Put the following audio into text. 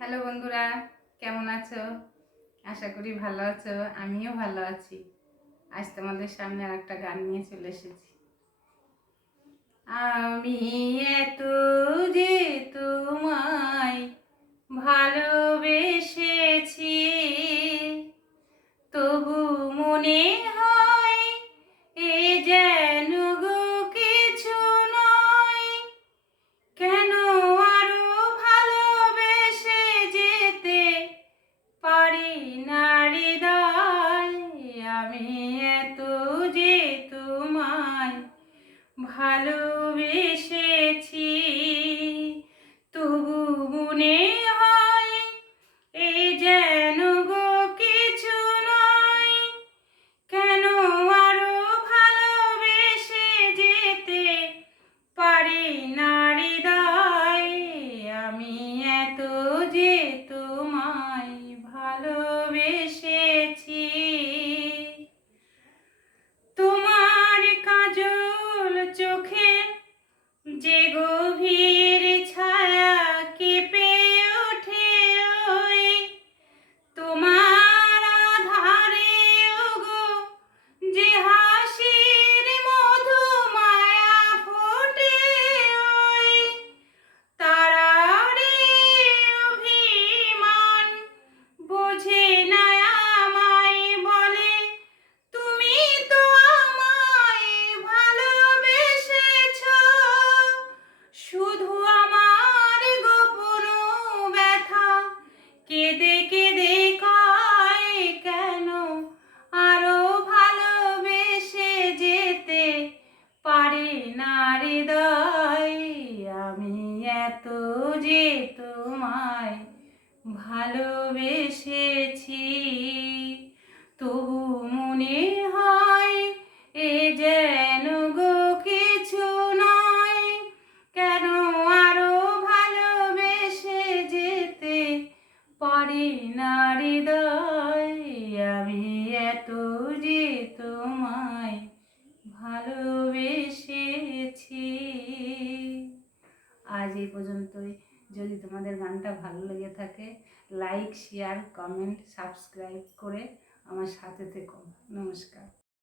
Hello বন্ধুরা, কেমন আছো? আশা করি ভালো আছো। আমিও ভালো আছি। আজ তোমাদের সামনে আর একটা গান নিয়ে চলে এসেছি। আমি এত যে তোমায় ভালোবেসেছি, তবু মনে হয় এ যেন গো কিছু নয়। কেন আরো ভালোবেসে যেতে পারি না হৃদয়। আমি এত যে তোমায় ভালোবেসেছি, তবু মনে হয় এই যেন গো কিছু নয়। কেন আরো ভালোবেসে যেতে পারি না হৃদয়। আমি এত যে তোমায় ভালোবেসেছি। তোমার কাজল চোখে যে গভীর ছায়া কেঁপে ওঠে, ওই তোমার আধারে ওগো যে হাসির মধু মায়া ফোটে, ওই তারারে অভিমান বোঝে না আমায়, বলে তুমি তো আমায় ভালোবেসেছো। শুধু আমার গোপন ব্যথা কেঁদে কেঁদে কয়, কেন আরো ভালোবেসে যেতে পারি না হৃদয়। আমি এত যে তোমায় ভালোবেসেছি, তবু মনে হয় এ যেন গো কিছু নয়। কেন আরো ভালোবেসে যেতে পারি না হৃদয়। আমি এত যে তোমায় ভালোবেসেছি। আজ এই পর্যন্তই। যদি তোমাদের গানটা ভালো লেগে থাকে, লাইক, শেয়ার, কমেন্ট, সাবস্ক্রাইব করে আমার সাথে থেকো। নমস্কার।